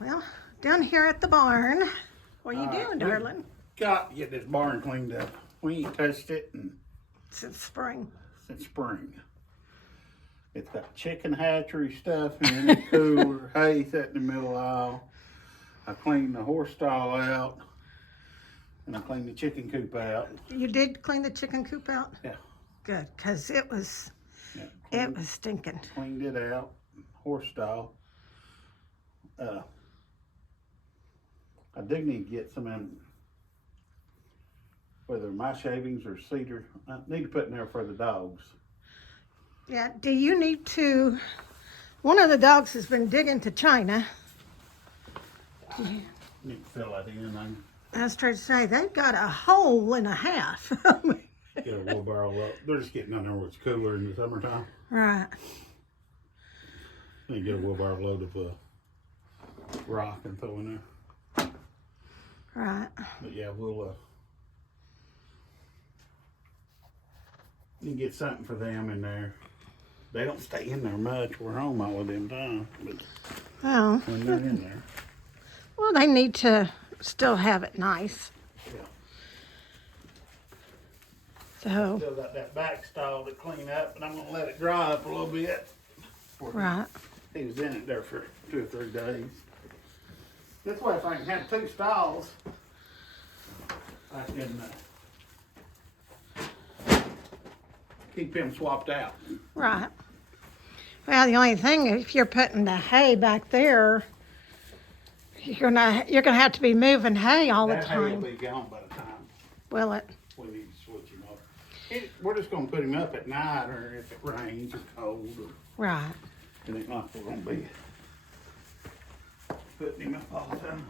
Well, down here at the barn, what are you doing, we darling? Got to get this barn cleaned up. We ain't touched it Since spring. since spring. It's got chicken hatchery stuff in it, cooler, hay set in the middle aisle. I cleaned the horse stall out, and I cleaned the chicken coop out. You did clean the chicken coop out? Yeah. Good, because it was stinking. Cleaned it out, horse stall. I do need to get some in, whether my shavings or cedar, I need to put in there for the dogs. Yeah, do you need to, one of the dogs has been digging to China. Need to fill that in. I was trying to say, they've got a hole and a half. Get a wheelbarrow up. They're just getting down there where it's cooler in the summertime. Right. Then get a wheelbarrow load of rock and throw in there. Right. But yeah, we'll you can get something for them in there. They don't stay in there much. We're home all of them time, but Oh, when they're in there, well, they need to still have it nice. yeah. So, Still got that back stall to clean up, and I'm gonna let it dry up a little bit. right. He was in it there for 2 or 3 days. This way, if I can have 2 stalls, I can keep him swapped out. Right. Well, the only thing, if you're putting the hay back there, you're gonna have to be moving hay all the That hay will time. be gone by the time Will it? we need to switch him over. We're just gonna put him up at night, or if it rains or cold, or Right. it ain't like we're gonna be putting him up all the time.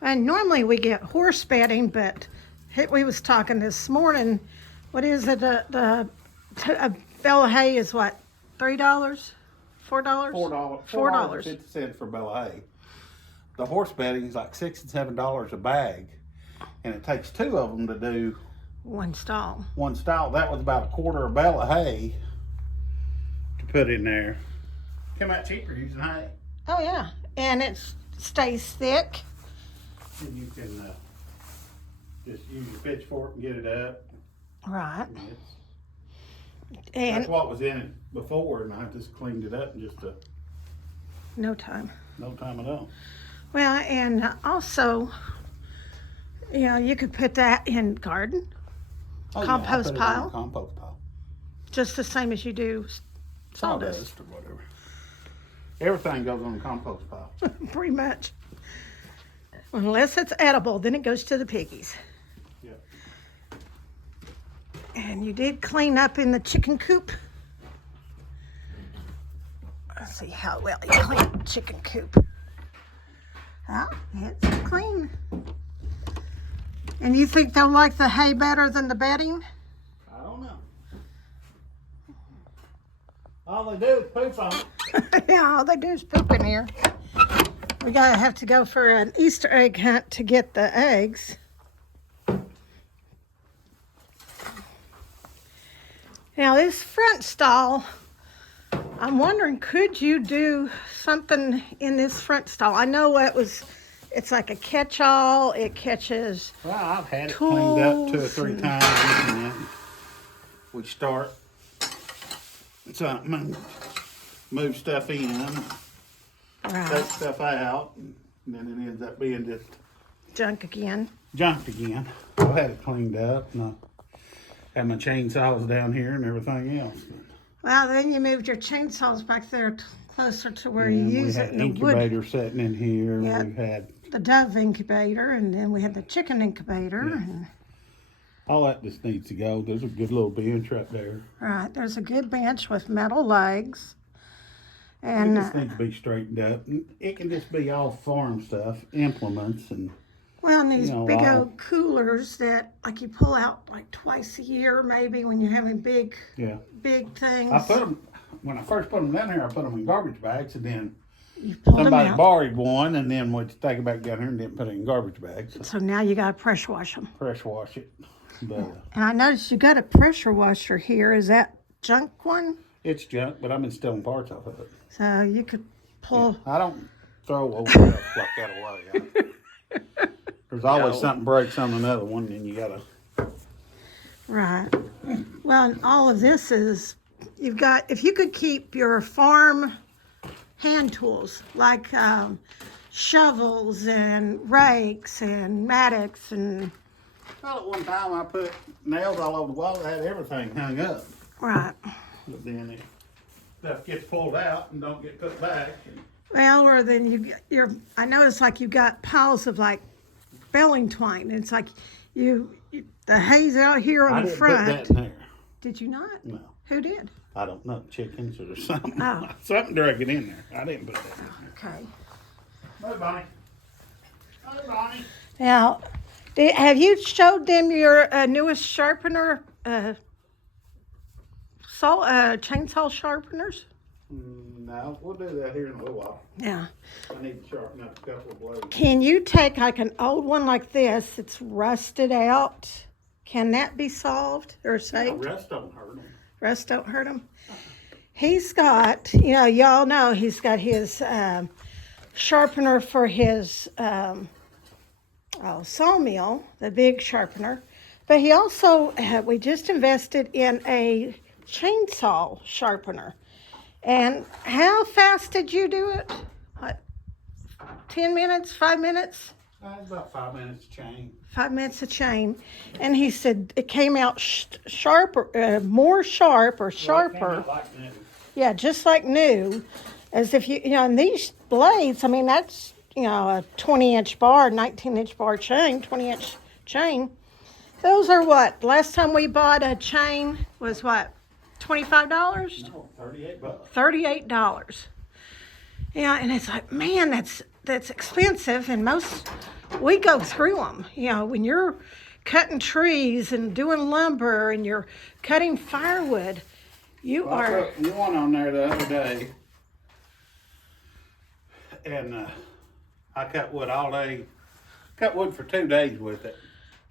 And normally we get horse bedding, but we was talking this morning. What is it? A bale of hay is what? $3? $4? $4. $4. 50 for Bella hay. The horse bedding is like $6 and $7 a bag, and it takes 2 of them to do One stall. 1 stall. That was about a quarter of bale of hay to put in there. Come out cheaper using hay. Oh yeah, and it stays thick. And you can just use your pitchfork and get it up. Right. And that's And what was in it before, and I just cleaned it up in just no time. no time at all. Well, and also, you could put that in garden, Oh, Compost I put it in the pile? compost pile. just the same as you do sawdust. Sawdust or whatever. Everything goes on the compost pile. Pretty much. Unless it's edible, then it goes to the piggies. Yep. And you did clean up in the chicken coop. Let's see how well you cleaned the chicken coop. Oh, it's clean. And you think they'll like the hay better than the bedding? I don't know. All they do is poop on it. Yeah, all they do is poop in here. We gotta have to go for an Easter egg hunt to get the eggs. Now this front stall, I'm wondering, could you do something in this front stall? I know it's like a catch-all. It catches, Well, I've had it cleaned up 2 or 3 Tools times, and then we start something and move stuff in, take right, stuff out, and then it ends up being just junk again. junked again. I've had it cleaned up, and I had my chainsaws down here and everything else. Well, then you moved your chainsaws back there closer to where you And use we it had in the wood. incubator sitting in here. Yeah. We've had The dove incubator, and then we had the chicken incubator. Yeah. And, all that just needs to go. There's a good little bench right there. right, there's a good bench with metal legs. It And just needs to be straightened up. It can just be all farm stuff, implements, and well, and these you know, big all- old coolers that like you pull out like twice a year, maybe when you're having big yeah. things. I put them when I first put them down here. I put them in garbage bags, and then You pulled them somebody out. borrowed one, and then we'd take it back down here and didn't put it in garbage bags. So So now you got to pressure wash them. pressure wash it. But And I noticed you got a pressure washer here. Is that junk one? it's junk, but I'm installing parts off of it. So you could pull. I don't throw old stuff like that away. There's always No. something breaks on another one, and you gotta. Right. Well, and all of this is, you've got, if you could keep your farm hand tools like shovels and rakes and mattocks and, Well, at one time I put nails all over the wall. I had everything hung up. right. But then it, stuff gets pulled out and don't get put back. Well, or then I noticed like you got piles of like belling twine. And it's like the hay's out here on I the didn't front. put that in there. Did you not? No, Who did? I don't know. Chickens or something. Oh. Something drug it in there. I didn't put that in there. Okay. Hey, Bonnie. Hey, Bonnie. Now, have you showed them your newest sharpener, chainsaw sharpeners? No, we'll do that here in a little while. Yeah. I need to sharpen up a couple of blades. Can you take like an old one like this, it's rusted out? Can that be solved or saved? Rest don't hurt them. Rust don't hurt him. He's got, y'all know he's got his sharpener for his sawmill, the big sharpener. But he also, we just invested in a chainsaw sharpener. And how fast did you do it? What, 10 minutes, 5 minutes? It's about 5 minutes chain. 5 minutes a chain. And he said it came out sharper, more sharp or sharper. Like new. Yeah, just like new. As if and these blades, I mean, that's, a 20-inch bar, 19-inch bar chain, 20-inch chain. Those are what? Last time we bought a chain was what? $25? No, $38. $38. Yeah, and it's like, man, that's expensive, and we go through them. When you're cutting trees and doing lumber and you're cutting firewood, you I are. put one on there the other day, and I cut wood all day. Cut wood for 2 days with it.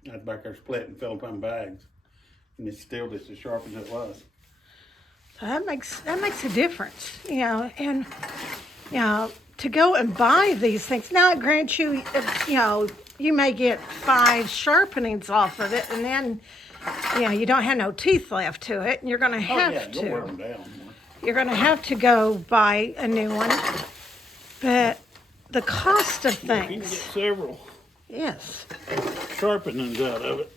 I was back there splitting, filling up in bags, and it's still just as sharp as it was. So that makes a difference, and to go and buy these things. Now, I grant you, you may get 5 sharpenings off of it, and then, you don't have no teeth left to it, and you're going to have You'll wear to. them down. You're going to have to go buy a new one. But the cost of You can get things, several yes. sharpenings out of it.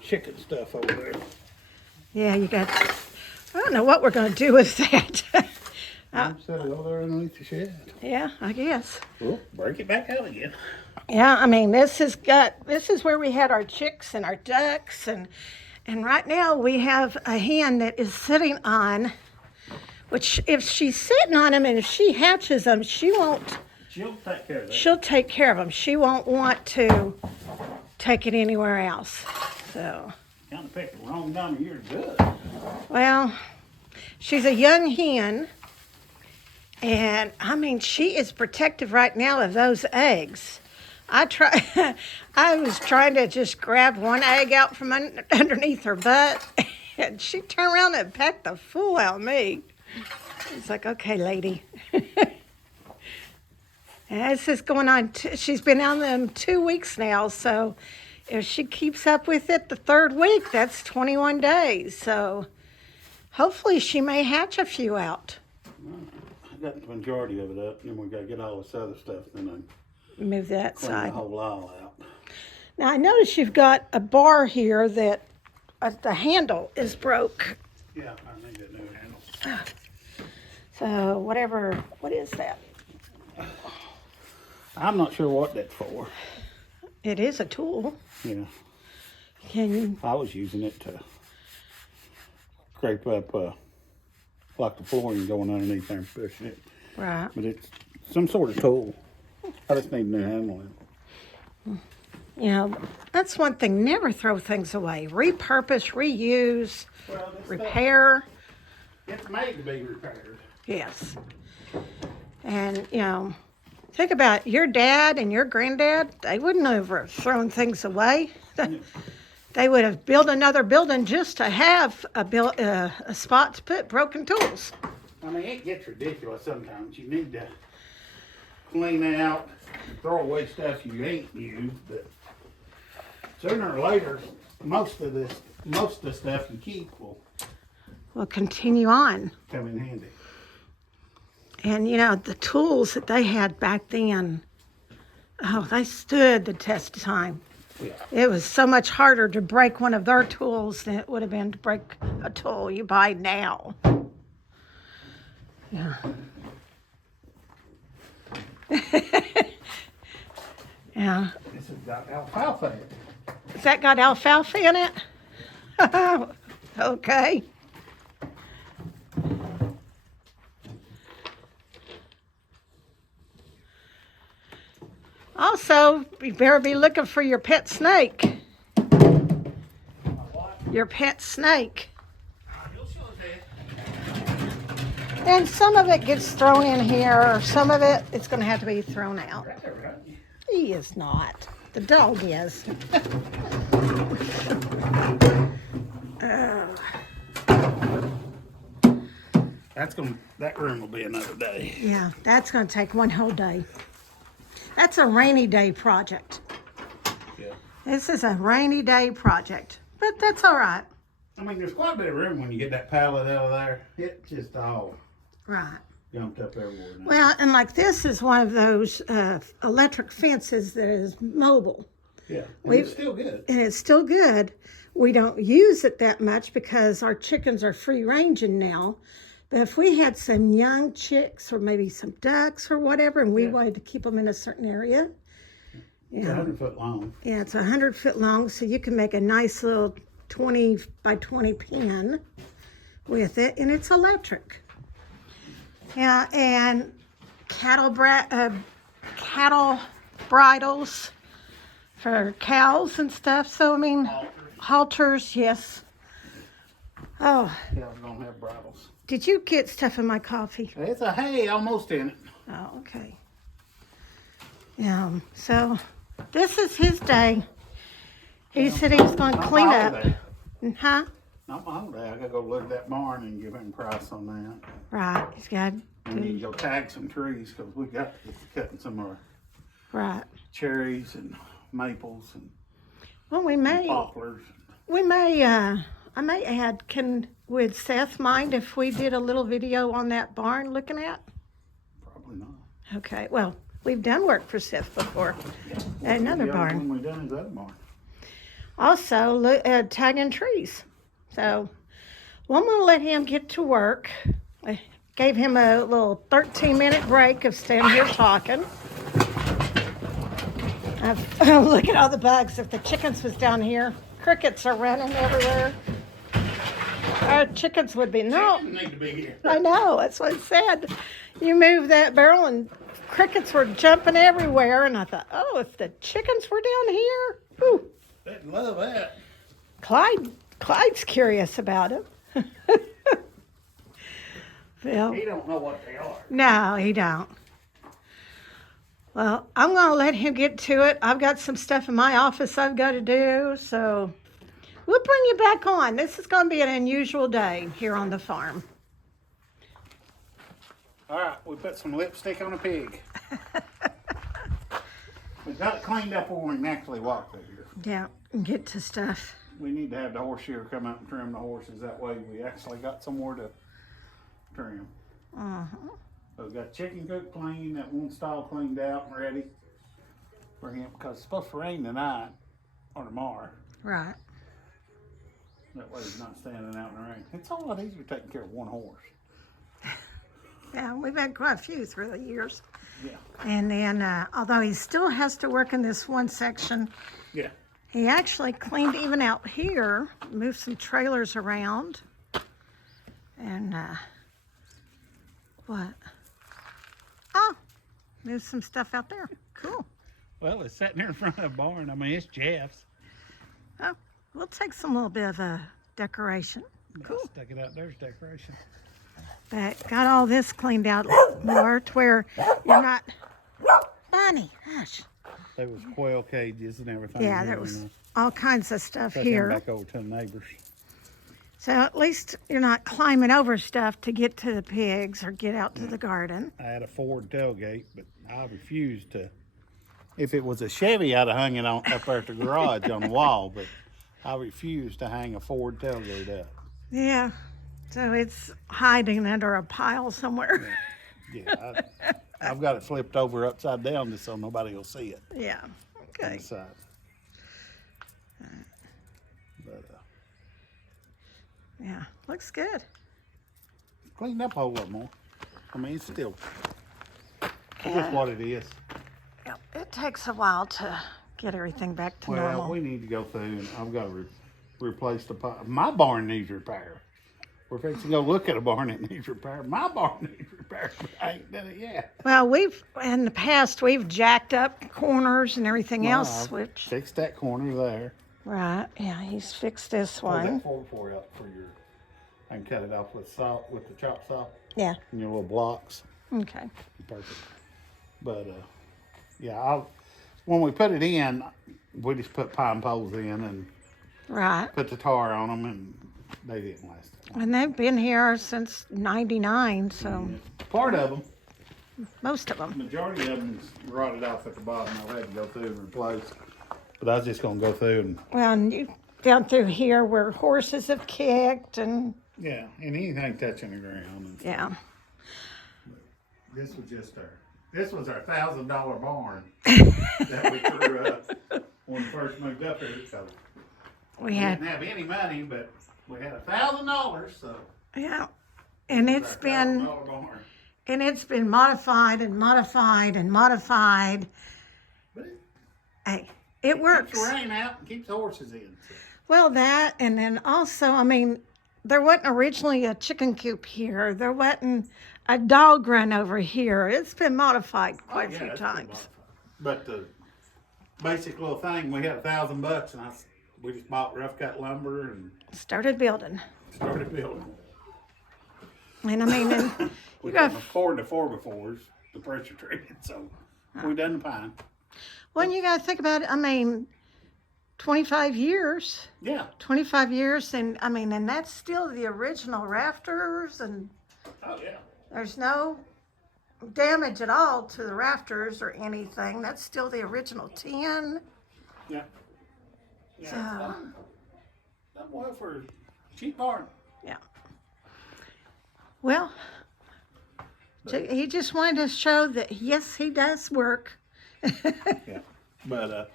Chicken stuff over there. Yeah, you got. I don't know what we're going to do with that. Set it over there underneath the shed. Yeah, I guess. We'll break it back out again. Yeah, I mean, this is where we had our chicks and our ducks, and right now we have a hen that is sitting on, which if she's sitting on them and if she hatches them, She'll take care of that. she'll take care of them. She won't want to take it anywhere else. So, Kind of picked the wrong time of year to do it. well, she's a young hen, and I mean, she is protective right now of those eggs. I was trying to just grab one egg out from underneath her butt, and she turned around and pecked the fool out of me. It's like, okay, lady. And this is going on. She's been on them 2 weeks now, so if she keeps up with it the 3rd week, that's 21 days. So hopefully she may hatch a few out. I got the majority of it up, and then we gotta get all this other stuff, then I Move that clean the side. whole aisle out. Now I notice you've got a bar here that the handle is broke. Yeah, I need a new handle. So what is that? I'm not sure what that's for. It is a tool. Yeah, Can you? I was using it to scrape up, like the flooring going underneath there and pushing it. Right. But it's some sort of tool. I just need a new handle. That's one thing. Never throw things away. Repurpose, reuse, Well, this repair. it's made to be repaired. Yes. And, think about your dad and your granddad. They wouldn't have ever thrown things away. they would have built another building just to have a spot to put broken tools. I mean, it gets ridiculous sometimes. You need to clean out, throw away stuff you ain't used, but sooner or later, most of the stuff you keep will We'll continue on. come in handy. And you know, the tools that they had back then, oh, they stood the test of time. Yeah. It was so much harder to break one of their tools than it would have been to break a tool you buy now. Yeah. Yeah. This has got alfalfa in it. Has that got alfalfa in it? Okay. Also, you better be looking for your pet snake. Your pet snake. And some of it gets thrown in here, or some of it, it's going to have to be thrown out. He is not. The dog is. That room will be another day. Yeah, that's going to take one whole day. That's a rainy day project. Yeah. This is a rainy day project, but that's all right. I mean, there's quite a bit of room when you get that pallet out of there. It's just all Right. jumped up everywhere now. Well, and like this is one of those electric fences that is mobile, Yeah, and we- it's still good. and it's still good. We don't use it that much because our chickens are free ranging now. But if we had some young chicks or maybe some ducks or whatever, and we Yeah. wanted to keep them in a certain area, It's 100 foot long. yeah, it's 100 foot long, so you can make a nice little 20 by 20 pen with it, and it's electric. Yeah, and cattle bridles for cows and stuff. So I mean, halters, yes. Oh, Yeah, I don't have bridles. did you get stuff in my coffee? It's a hay almost in it. Oh, okay. Yeah. So this is his day. He said he was going to Not clean my up. holiday. Huh? Not my holiday. I gotta go look at that barn and give him a price on that. Right. He's got. We need to go tag some trees because we got to get to cutting some of our Right. cherries and maples and Well, we may. poplars. I may add. Would Seth mind if we did a little video on that barn looking at? Probably not. Okay. Well, we've done work for Seth before. Another The other barn. one we done is that barn. Also, tagging trees. So, well, I'm going to let him get to work. I gave him a little 13-minute break of standing here talking. Look at all the bugs. If the chickens was down here, crickets are running everywhere. Our chickens would be, no, Chickens need to be here. I know, that's what I said. You move that barrel and crickets were jumping everywhere. And I thought, oh, if the chickens were down here, whew. They'd love that. Clyde's curious about him. Well, He don't know what they are. no, he don't. Well, I'm going to let him get to it. I've got some stuff in my office I've got to do, so we'll bring you back on. This is going to be an unusual day here on the farm. All right, we put some lipstick on a pig. We got it cleaned up where we can actually walk through here. Yeah, and get to stuff. We need to have the horse shearer come out and trim the horses. That way we actually got somewhere to trim. Uh-huh. So we got chicken coop clean, that one stall cleaned out and ready for him because it's supposed to rain tonight or tomorrow. Right. That way he's not standing out in the rain. It's a lot easier taking care of one horse. Yeah, we've had quite a few through the years. Yeah. And then, although he still has to work in this one section, Yeah. he actually cleaned even out here, moved some trailers around. And, what? Oh, moved some stuff out there. Cool. Well, it's sitting here in front of a barn. I mean, it's Jeff's. Oh, we'll take some little bit of a decoration. Cool. Stuck it out there as decoration. But got all this cleaned out more to where you're not. Bonnie, hush. There was quail cages and everything. Yeah, here, there was all kinds of stuff Set them here. back over to the neighbors. So at least you're not climbing over stuff to get to the pigs or get out to the garden. I had a Ford tailgate, but I refused to. If it was a Chevy, I'd have hung it on up there at the garage on the wall, but I refused to hang a Ford tailgate up. Yeah. So it's hiding under a pile somewhere. Yeah, I've got it flipped over upside down just so nobody will see it Yeah. on Okay. the side. But Yeah. Looks good. cleaned up a whole lot more. I mean, it's still just what it is. Yep. It takes a while to get everything back to Well, normal. we need to go through and I've got to replace the pipe. My barn needs repair. We're fixing to go look at a barn that needs repair. My barn needs repair, but I ain't done it yet. Well, in the past, we've jacked up corners and everything else, I've which, fixed that corner there. right, yeah, he's fixed this Pull one. that 4x4 out for your. I can cut it off with salt, with the chop saw, Yeah, and your little blocks. okay. Perfect. But yeah, when we put it in, we just put pine poles in and Right. put the tar on them, and they didn't last. And they've been here since 99, so Part of them, most of them. majority of them is rotted off at the bottom. I've had to go through and replace. But I was just gonna go through and Well, and you, down through here where horses have kicked and, yeah, and anything touching the ground. And yeah. this was just this was our $1,000 barn that we threw up when we first moved up here. So We we had, didn't have any money, but we had $1,000. So yeah. And it was it's our been, $1,000 barn. and it's been modified and modified and modified. But it Hey, it works. keeps the rain out and keeps the horses in. So. Well, that, and then also, I mean, there wasn't originally a chicken coop here. There wasn't a dog run over here. It's been modified quite a Yeah, few it's been times. modified. But the basic little thing, we had $1,000, and we just bought rough cut lumber and Started building. started building. And I mean, and We you got, couldn't afford the 4x4s, the pressure treated, so we done the pine. well, you got to think about it. I mean, 25 years. Yeah. 25 years, and I mean, and that's still the original rafters, and Oh yeah. there's no damage at all to the rafters or anything. That's still the original tin. Yeah. Yeah. So- That boy for a cheap barn. Yeah. Well, he just wanted to show that yes, he does work. Yeah. But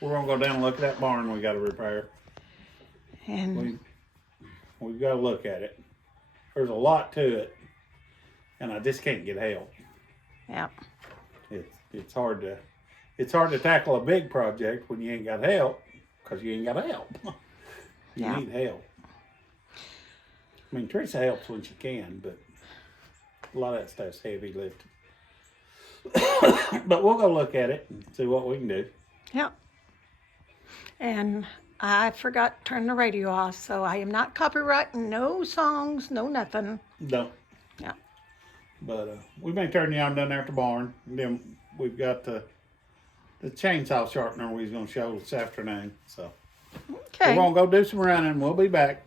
we're gonna go down and look at that barn we gotta repair. And We've gotta look at it. There's a lot to it. And I just can't get help. yeah, It's hard to tackle a big project when you ain't got help, because you ain't got help. You Yeah. need help. I mean, Teresa helps when she can, but a lot of that stuff's heavy lifting. But we'll go look at it and see what we can do. yeah. And I forgot to turn the radio off, so I am not copyrighting no songs, no nothing. No. Yeah. But we may turn you on down there at the barn. And then we've got the chainsaw sharpener we was gonna show this afternoon. So Okay. we're gonna go do some running. We'll be back.